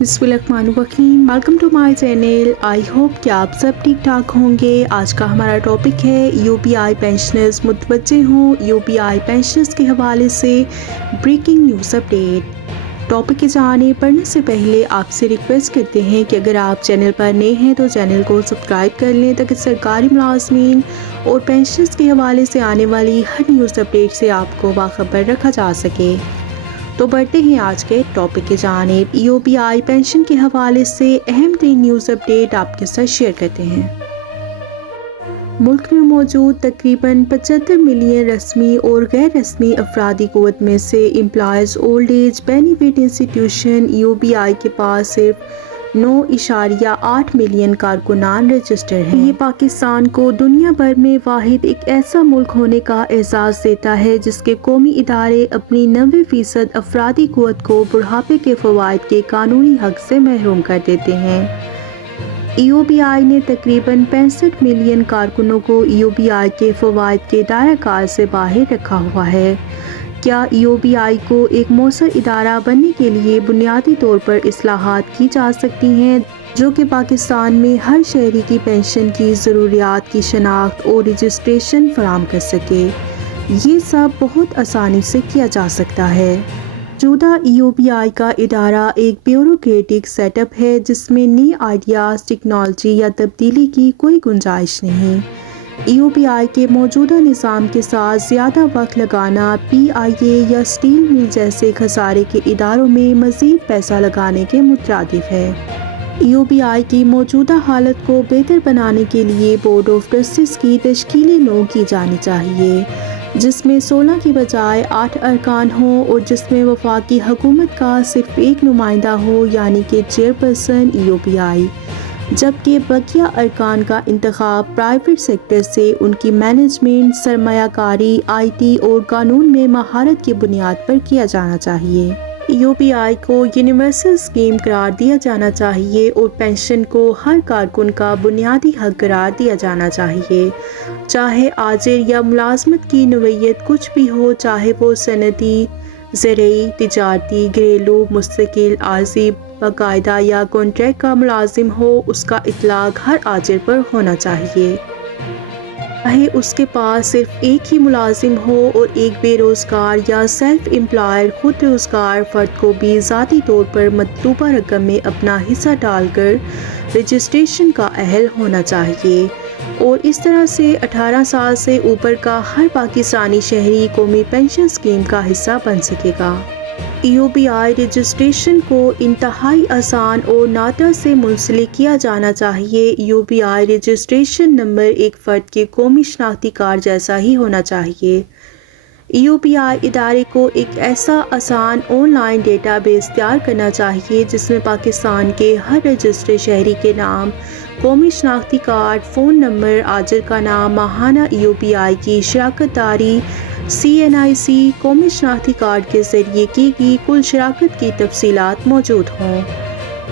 बिस्मिल्लाहिर्रहमानिर्रहीम। Welcome to my channel. I hope कि आप सब ठीक ठाक होंगे। आज का हमारा टॉपिक है यूपीआई पेंशनर्स मुतवज्जे हों। यूपीआई पेंशनर्स के हवाले से ब्रेकिंग न्यूज़ अपडेट। टॉपिक के जाने पढ़ने से पहले आपसे रिक्वेस्ट करते हैं कि अगर आप चैनल पर नए हैं तो चैनल को सब्सक्राइब कर लें ताकि सरकारी मुलाजमीन और पेंशनर्स के हवाले से आने वाली हर न्यूज़ अपडेट से आपको बाखबर रखा जा सके। तो बढ़ते हैं आज के टॉपिक के जानिब। यूपीआई पेंशन के हवाले से अहम तरीन न्यूज़ अपडेट आपके साथ शेयर करते हैं। मुल्क में मौजूद तकरीबन 75 मिलियन रस्मी और गैर रस्मी अफरादी क़ुव्वत में से employees old age benefit institution UBI के पास सिर्फ 9.8 मिलियन कारकुनान रजिस्टर हैं। ये पाकिस्तान को दुनिया भर में वाहिद एक ऐसा मुल्क होने का एहसास देता है जिसके कौमी इदारे अपनी 90% अफरादी क़ुव्वत को बुढ़ापे के फ़वाइद के कानूनी हक से महरूम कर देते हैं। यूबीआई ने तकरीबन 65 मिलियन कारकुनों को यूबीआई के फ़वाइद के दायरा कार से बाहर रखा हुआ है। क्या यूबीआई को एक मौसर इदारा बनने के लिए बुनियादी तौर पर इस्लाहात की जा सकती हैं जो कि पाकिस्तान में हर शहरी की पेंशन की ज़रूरियात की शनाख्त और रजिस्ट्रेशन फराहम कर सके? ये सब बहुत आसानी से किया जा सकता है। मौजूदा यूबीआई का इदारा एक ब्यूरोक्रेटिक सेटअप है जिसमें नई आइडियाज़, टेक्नोलॉजी या तब्दीली की कोई गुंजाइश नहीं। यूबीआई के मौजूदा निज़ाम के साथ ज़्यादा वक्त लगाना पीआईए या स्टील मिल जैसे खसारे के इदारों में मज़ीद पैसा लगाने के मुतरादिफ है। यूबीआई की मौजूदा हालत को बेहतर बनाने के लिए बोर्ड ऑफ ट्रस्टीज़ की तश्कील नौ की जानी चाहिए जिसमें 16 की बजाय 8 अरकान हों और जिसमें वफाकी हुकूमत का सिर्फ एक नुमाइंदा हो यानी कि चेयरपर्सन यूबीआई, जबकि बकिया अरकान का इंतखाब प्राइवेट सेक्टर से उनकी मैनेजमेंट, सरमायाकारी, आईटी और कानून में महारत की बुनियाद पर किया जाना चाहिए। यूपीआई को यूनिवर्सल स्कीम करार दिया जाना चाहिए और पेंशन को हर कारकुन का बुनियादी हक करार दिया जाना चाहिए, चाहे आजिर या मुलाजमत की नौइयत कुछ भी हो, चाहे वो सनती, ज़रई, तिजारती, घरेलू, मुस्तकिल, आज़ी, बाकायदा या कॉन्ट्रैक्ट का मुलाजिम हो। उसका इतलाक हर आजिर पर होना चाहिए, चाहे उसके पास सिर्फ एक ही मुलाजिम हो और एक बेरोज़गार या सेल्फ एम्प्लॉयर खुद रोज़गार फ़र्द को भी ज़ाती तौर पर मतलूबा रकम में अपना हिस्सा डालकर रजिस्ट्रेशन का अहल होना चाहिए और इस तरह से 18 साल से ऊपर का हर पाकिस्तानी शहरी कौमी पेंशन स्कीम का हिस्सा बन सकेगा। यूबीआई रजिस्ट्रेशन को इंतहाई आसान और नादरा से मुंसलिक किया जाना चाहिए। यूबीआई रजिस्ट्रेशन नंबर एक फ़र्द के कौमी शनाख्ती कार्ड जैसा ही होना चाहिए। यूबीआई इदारे को एक ऐसा आसान ऑनलाइन डेटाबेस तैयार करना चाहिए जिसमें पाकिस्तान के हर रजिस्टर्ड शहरी के नाम, कौमी शनाख्ती कार्ड, फ़ोन नंबर, आजिर का नाम, माहाना यूबीआई की शराकत दारी, CNIC, कौमी शनाख्ती कार्ड के ज़रिए की गई कुल शराकत की तफसीलात मौजूद हों।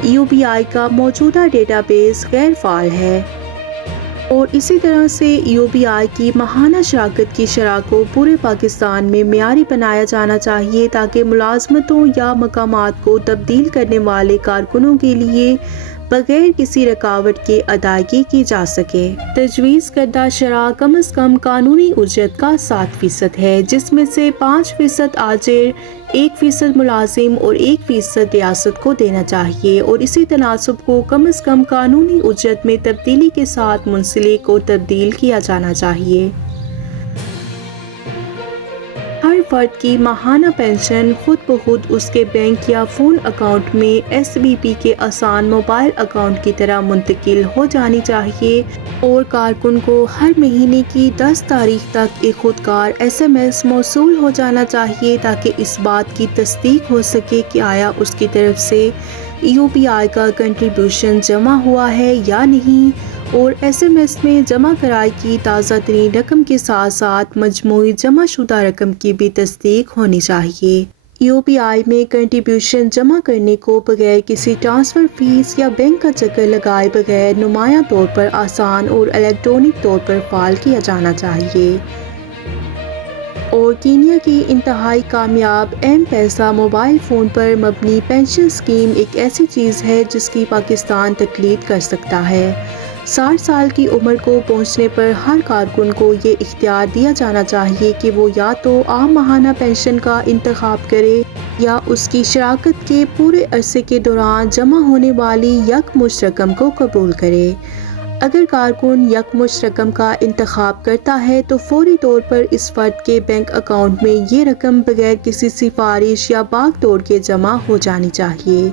यूबीआई का मौजूदा डेटाबेस गैर फ़ाल है और इसी तरह से यूबीआई की माहाना शराकत की शरह को पूरे पाकिस्तान में मियारी बनाया जाना चाहिए ताकि मुलाजमतों या मकामात को तब्दील करने वाले कारकुनों के लिए बगैर किसी रुकावट के अदायगी की जा सके। तजवीज़ करदा शरह कम अज़ कम कानूनी उजरत का 7% है जिसमें से 5% आजिर, 1% मुलाजिम और 1% रियासत को देना चाहिए और इसी तनासब को कम अज़ कम कानूनी उजरत में तब्दीली के साथ मुंसलिक और तब्दील किया जाना चाहिए। हर फर्द की माहाना पेंशन खुद ब खुद उसके बैंक या फ़ोन अकाउंट में SBP के आसान मोबाइल अकाउंट की तरह मुंतकिल हो जानी चाहिए और कारकुन को हर महीने की 10 तारीख तक एक खुदकार SMS मौसूल हो जाना चाहिए ताकि इस बात की तस्दीक हो सके कि आया उसकी तरफ से यूबीआई का कंट्रीब्यूशन जमा हुआ है या नहीं और SMS में जमा कराई की ताज़ा तरीन रकम के साथ साथ मजमूई जमा शुदा रकम की भी तस्दीक होनी चाहिए। यूबीआई में कंट्रीब्यूशन जमा करने को बगैर किसी ट्रांसफ़र फीस या बैंक का चक्कर लगाए बगैर नुमाया तौर पर आसान और इलेक्ट्रॉनिक तौर पर फ़ाल किया जाना चाहिए। اور کینیا کی انتہائی کامیاب ایم پیسہ موبائل فون پر مبنی پینشن اسکیم ایک ایسی چیز ہے جس کی پاکستان تقلید کر سکتا ہے۔ 60 سال کی عمر کو پہنچنے پر ہر کارکن کو یہ اختیار دیا جانا چاہیے کہ وہ یا تو عام ماہانہ پینشن کا انتخاب کرے یا اس کی شراکت کے پورے عرصے کے دوران جمع ہونے والی یکمشت رقم کو قبول کرے۔ اگر کارکن یکمشت رقم کا انتخاب کرتا ہے تو فوری طور پر اس فرد کے بینک اکاؤنٹ میں یہ رقم بغیر کسی سفارش یا بھاگ دوڑ کے جمع ہو جانی چاہیے،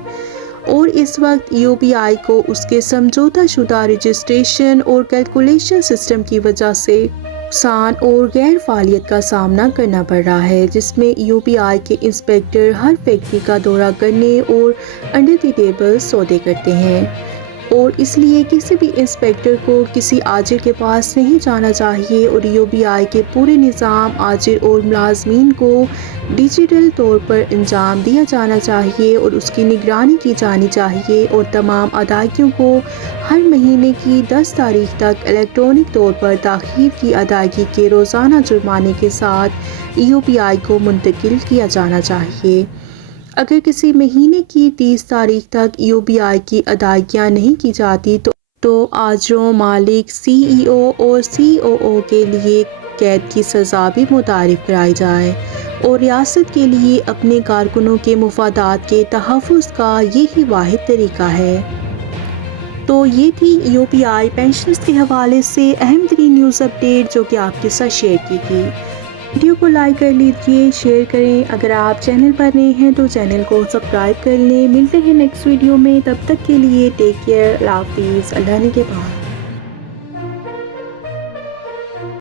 اور اس وقت یو پی آئی کو اس کے سمجھوتہ شدہ رجسٹریشن اور کیلکولیشن سسٹم کی وجہ سے نقصان اور غیر فعالیت کا سامنا کرنا پڑ رہا ہے، جس میں یو پی آئی کے انسپکٹر ہر فیکٹری کا دورہ کرنے اور انڈر دی ٹیبل سودے کرتے ہیں، اور اس لیے کسی بھی انسپکٹر کو کسی آجر کے پاس نہیں جانا چاہیے، اور یو پی آئی کے پورے نظام آجر اور ملازمین کو ڈیجیٹل طور پر انجام دیا جانا چاہیے اور اس کی نگرانی کی جانی چاہیے، اور تمام ادائیگیوں کو ہر مہینے کی 10 تاریخ تک الیکٹرانک طور پر تاخیر کی ادائیگی کے روزانہ جرمانے کے ساتھ یو پی آئی کو منتقل کیا جانا چاہیے۔ اگر کسی مہینے کی 30 تاریخ تک یو پی آئی کی ادائیگیاں نہیں کی جاتی تو آجروں، مالک، سی ای او اور سی او او کے لیے قید کی سزا بھی متعارف کرائی جائے، اور ریاست کے لیے اپنے کارکنوں کے مفادات کے تحفظ کا یہی واحد طریقہ ہے۔ تو یہ تھی یو پی آئی پینشنز کے حوالے سے اہم ترین نیوز اپڈیٹ جو کہ آپ کے ساتھ شیئر کی تھی۔ ویڈیو کو لائک کر لیجئے، شیئر کریں۔ اگر آپ چینل پر نئے ہیں تو چینل کو سبسکرائب کر لیں۔ ملتے ہیں نیکسٹ ویڈیو میں، تب تک کے لیے ٹیک کیئر، اللہ حافظ، اللہ نگہبان۔